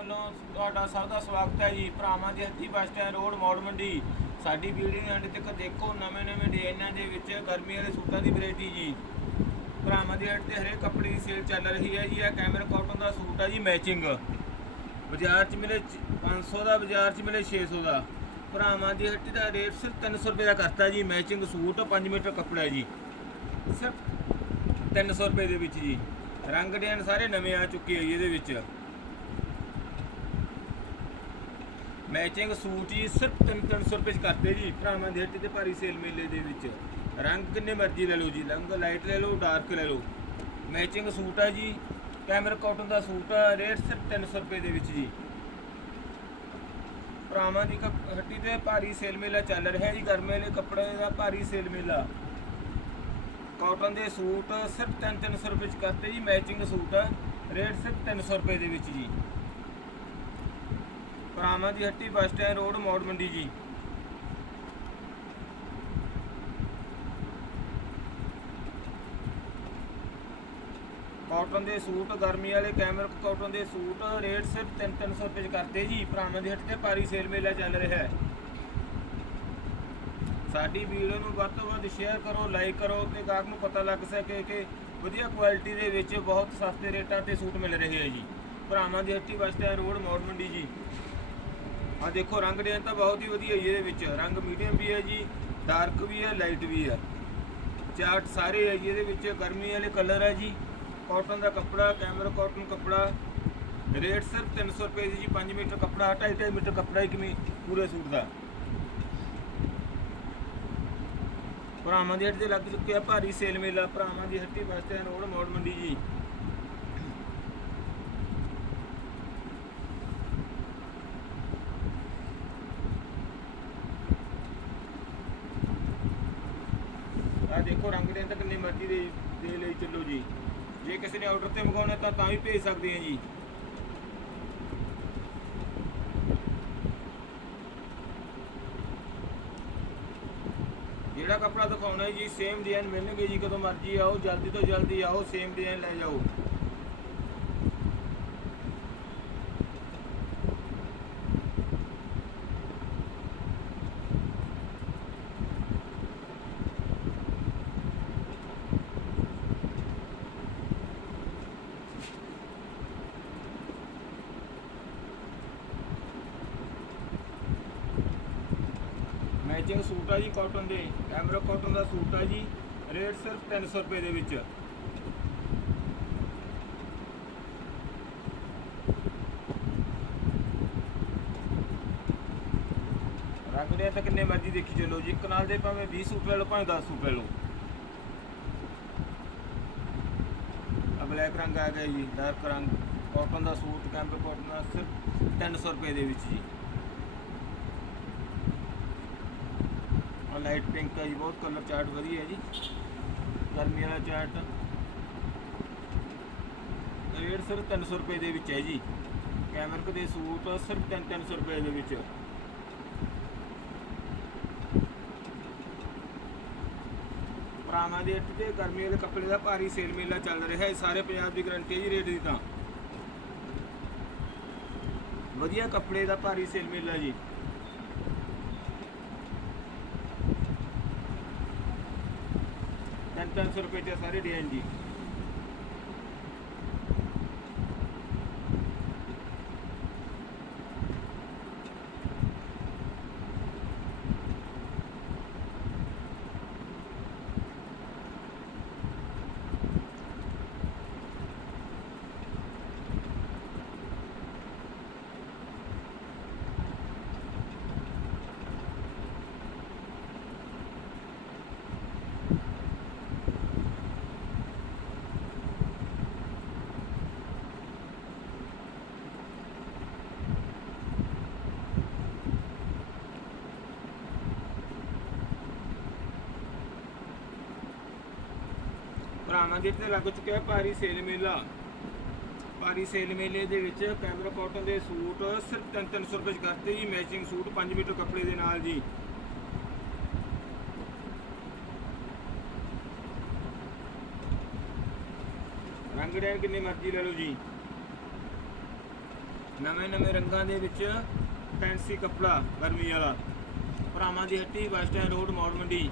ਵੱਲੋਂ ਤੁਹਾਡਾ ਸਭ ਦਾ ਸਵਾਗਤ ਹੈ ਜੀ। ਭਰਾਵਾਂ ਦੀ ਹੱਥੀ bus stand road Maur Mandi. ਸਾਡੀ ਵੀਡੀਓ ਐਂਡ ਤੱਕ ਦੇਖੋ, ਨਵੇਂ ਨਵੇਂ ਡਿਜ਼ਾਈਨਾਂ ਦੇ ਵਿੱਚ ਗਰਮੀ ਵਾਲੇ ਸੂਟਾਂ ਦੀ ਵੈਰਾਈਟੀ ਜੀ। ਭਰਾਵਾਂ ਦੀ ਹੱਟ ਤੇ ਹਰੇਕ ਕੱਪੜੇ ਦੀ ਸੇਲ ਚੱਲ ਰਹੀ ਹੈ ਜੀ। ਇਹ ਕੈਮਰਾ ਕਾਟਨ ਦਾ ਸੂਟ ਹੈ ਜੀ ਮੈਚਿੰਗ ਬਾਜ਼ਾਰ 'ਚ ਮਿਲੇ ਚ- 500 ਦਾ, ਬਾਜ਼ਾਰ 'ਚ ਮਿਲੇ 600 ਦਾ। ਭਰਾਵਾਂ ਦੀ ਹੱਟੀ ਦਾ ਰੇਟ ਸਿਰਫ 300 ਰੁਪਏ ਦਾ ਕਰਤਾ ਜੀ ਮੈਚਿੰਗ ਸੂਟ 5 ਮੀਟਰ ਕੱਪੜਾ ਜੀ। ਸਿਰਫ 300 ਰੁਪਏ ਦੇ ਵਿੱਚ ਜੀ। ਰੰਗ ਡਿਜ਼ਾਈਨ ਸਾਰੇ ਨਵੇਂ ਆ ਚੁੱਕੇ ਆ ਜੀ ਇਹਦੇ ਵਿੱਚ। ਮੈਚਿੰਗ ਸੂਟ ਜੀ ਸਿਰਫ 300 ਰੁਪਏ ਚ ਕਰਤੇ ਜੀ, ਭਰਾਵਾਂ ਦੀ ਹੱਟੀ ਤੇ ਭਾਰੀ ਸੇਲ ਮੇਲੇ ਦੇ ਵਿੱਚ। ਰੰਗ ਕਿੰਨੇ ਮਰਜ਼ੀ ਲੈ ਲਓ ਜੀ, ਰੰਗ ਲਾਈਟ ਲੈ ਲਓ ਡਾਰਕ ਲੈ ਲਓ। ਮੈਚਿੰਗ ਸੂਟ ਹੈ ਜੀ ਕੈਮਰ ਕਾਟਨ ਦਾ ਸੂਟ ਆ ਰੇਟ ਸਿਰਫ 300 ਰੁਪਏ ਦੇ ਵਿੱਚ ਜੀ। ਭਰਾਵਾਂ ਦੀ ਕੱਪ- ਹੱਟੀ ਤੇ ਭਾਰੀ ਸੇਲ ਮੇਲਾ ਚੱਲ ਰਿਹਾ ਜੀ ਗਰਮੇ ਵਾਲੇ ਕੱਪੜੇ ਦਾ ਭਾਰੀ ਸੇਲ ਮੇਲਾ। ਕਾਟਨ ਦੇ ਸੂਟ ਸਿਰਫ 3-300 ਰੁਪਏ ਚ ਕਰਤੇ ਜੀ, ਮੈਚਿੰਗ ਸੂਟ ਆ ਰੇਟ ਸਿਰਫ 300 ਰੁਪਏ ਦੇ ਵਿੱਚ ਜੀ। ਭਰਾਵਾਂ ਦੀ ਹੱਟੀ bus stand road Maur Mandi ਜੀ। ਕਾਟਨ ਦੇ ਸੂਟ, ਗਰਮੀ ਵਾਲੇ ਕੈਮਰ ਕਾਟਨ ਦੇ ਸੂਟ ਰੇਟ ਸਿਰਫ 3-300 ਰੁਪਏ ਚ ਕਰਤੇ ਜੀ। ਭਰਾਵਾਂ ਦੀ ਹੱਟੀ ਤੇ ਭਾਰੀ ਸੇਲ ਮੇਲਾ ਚੱਲ ਰਿਹਾ ਹੈ। ਸਾਡੀ ਵੀਡੀਓ ਨੂੰ ਵੱਧ ਤੋਂ ਵੱਧ ਸ਼ੇਅਰ ਕਰੋ ਲਾਈਕ ਕਰੋ ਤੇ ਗਾਹਕ ਨੂੰ ਪਤਾ ਲੱਗ ਸਕੇ ਕਿ ਵਧੀਆ ਕੁਆਲਿਟੀ ਦੇ ਵਿੱਚ ਬਹੁਤ ਸਸਤੇ ਰੇਟਾਂ ਤੇ ਸੂਟ ਮਿਲ ਰਹੇ ਹੈ ਜੀ। ਭਰਾਵਾਂ ਦੀ ਹੱਟੀ bus stand road Maur Mandi ਜੀ। ਆ ਦੇਖੋ, ਰੰਗ ਡਿਜ਼ਾਈਨ ਤਾਂ ਬਹੁਤ ਹੀ ਵਧੀਆ ਜੀ ਇਹਦੇ ਵਿੱਚ। ਰੰਗ ਮੀਡੀਅਮ ਵੀ ਹੈ ਜੀ ਡਾਰਕ ਵੀ ਹੈ ਲਾਈਟ ਵੀ ਹੈ ਚਾਰਟ ਸਾਰੇ ਹੈ ਜੀ ਇਹਦੇ ਵਿੱਚ। ਗਰਮੀ ਵਾਲੇ ਕਲਰ ਹੈ ਜੀ। ਕਾਟਨ ਦਾ ਕੱਪੜਾ ਕੈਮਰਾ ਕਾਟਨ ਕੱਪੜਾ। ਰੇਟ ਸਿਰਫ 300 ਰੁਪਏ ਦੀ ਜੀ 5 ਮੀਟਰ ਕੱਪੜਾ 2.5 ਮੀਟਰ ਕੱਪੜਾ ਇੱਕ ਮੀ ਪੂਰੇ ਸੂਟ ਦਾ। ਭਰਾਵਾਂ ਦੀ ਹੱਟੀ ਤੇ ਲੱਗ ਚੁੱਕਿਆ ਭਾਰੀ ਸੇਲ ਮੇਲਾ। ਭਰਾਵਾਂ ਦੀ ਹੱਟੀ bus stand road Maur Mandi ਜੀ। ਆ ਦੇਖੋ ਰੰਗ ਦੇ ਤਾਂ ਕਿੰਨੇ ਮਰਜ਼ੀ ਦੇ ਦੇ ਲਈ ਚੱਲੋ ਜੀ। ਜੇ ਕਿਸੇ ਨੇ ਆਰਡਰ ਤੇ ਮੰਗਾਉਣਾ ਤਾਂ ਤਾਂ ਵੀ ਭੇਜ ਸਕਦੇ ਆ ਜੀ। ਜਿਹੜਾ ਕੱਪੜਾ ਦਿਖਾਉਣਾ ਜੀ ਸੇਮ ਡਿਜ਼ਾਈਨ ਮਿਲਣਗੇ ਜੀ, ਕਦੋਂ ਮਰਜ਼ੀ ਆਓ, ਜਲਦੀ ਤੋਂ ਜਲਦੀ ਆਓ ਸੇਮ ਡਿਜ਼ਾਈਨ ਲੈ ਜਾਓ। ਮੈਚਿੰਗ ਸੂਟ ਆ ਜੀ ਕਾਟਨ ਦੇ। ਕੈਮਰਾ ਕਾਟਨ ਦਾ ਸੂਟ ਆ ਜੀ ਰੇਟ ਸਿਰਫ 300 ਰੁਪਏ ਦੇ ਵਿੱਚ। ਰੰਗ ਦੇ ਤਾਂ ਕਿੰਨੇ ਮਰਜ਼ੀ ਦੇਖੀ ਚੱਲੋ ਜੀ, ਇੱਕ ਨਾਲ ਦੇ ਭਾਵੇਂ 20 ਸੂਟ ਲੈ ਲਓ, ਭਾਵੇਂ 10 ਸੂਟ ਲੈ ਲਓ। ਆ ਬਲੈਕ ਰੰਗ ਆ ਗਿਆ ਜੀ ਡਾਰਕ ਰੰਗ। ਕਾਟਨ ਦਾ ਸੂਟ ਕੈਮਰਾ ਕਾਟਨ ਦਾ ਸਿਰਫ 300 ਰੁਪਏ ਦੇ ਵਿੱਚ ਜੀ ਆ ਲਾਈਟ ਪਿੰਕ ਹੈ ਜੀ, ਬਹੁਤ ਕਲਰ ਚਾਰਟ ਵਧੀਆ ਹੈ ਜੀ। ਗਰਮੀ ਵਾਲਾ ਚਾਰਟ ਰੇਟ ਸਿਰਫ 300 ਰੁਪਏ ਦੇ ਵਿੱਚ ਹੈ ਜੀ। ਕੈਮਰਕ ਦੇ ਸੂਟ ਸਿਰਫ 300 ਰੁਪਏ ਦੇ ਵਿੱਚ। ਭਰਾਵਾਂ ਦੇ ਅੱਠ ਤੇ ਗਰਮੀ ਵਾਲੇ ਕੱਪੜੇ ਦਾ ਭਾਰੀ ਸੇਲ ਮੇਲਾ ਚੱਲ ਰਿਹਾ ਹੈ। ਸਾਰੇ ਪੰਜਾਬ ਦੀ ਗਰੰਟੀ ਹੈ ਜੀ ਰੇਟ ਦੀ ਤਾਂ। ਵਧੀਆ ਕੱਪੜੇ ਦਾ ਭਾਰੀ ਸੇਲ ਮੇਲਾ ਜੀ। ਤਿੰਨ ਤਿੰਨ ਸੌ ਰੁਪਏ ਤੇ ਸਾਰੇ ਡਿਜ਼ਾਈਨ ਜੀ ਭਰਾਵਾਂ ਦੇ ਤੇ ਲੱਗ ਚੁੱਕਿਆ ਭਾਰੀ ਸੇਲ ਮੇਲਾ। ਭਾਰੀ ਸੇਲ ਮੇਲੇ ਦੇ ਵਿੱਚ ਕੈਮਰਾ ਕਾਟਨ ਦੇ ਸੂਟ ਸਿਰਫ 3-300 ਰੁਪਏ ਚ ਕਰਤੇ ਜੀ ਮੈਚਿੰਗ ਸੂਟ 5 ਮੀਟਰ ਕੱਪੜੇ ਦੇ ਨਾਲ ਜੀ। ਰੰਗ ਡੈਣ ਕਿੰਨੇ ਮਰਜ਼ੀ ਲੈ ਲਓ ਜੀ। ਨਵੇਂ ਨਵੇਂ ਰੰਗਾਂ ਦੇ ਵਿੱਚ ਫੈਂਸੀ ਕੱਪੜਾ, ਗਰਮੀ ਵਾਲਾ। ਭਰਾਵਾਂ ਦੀ ਹੱਟੀ bus stand road Maur Mandi.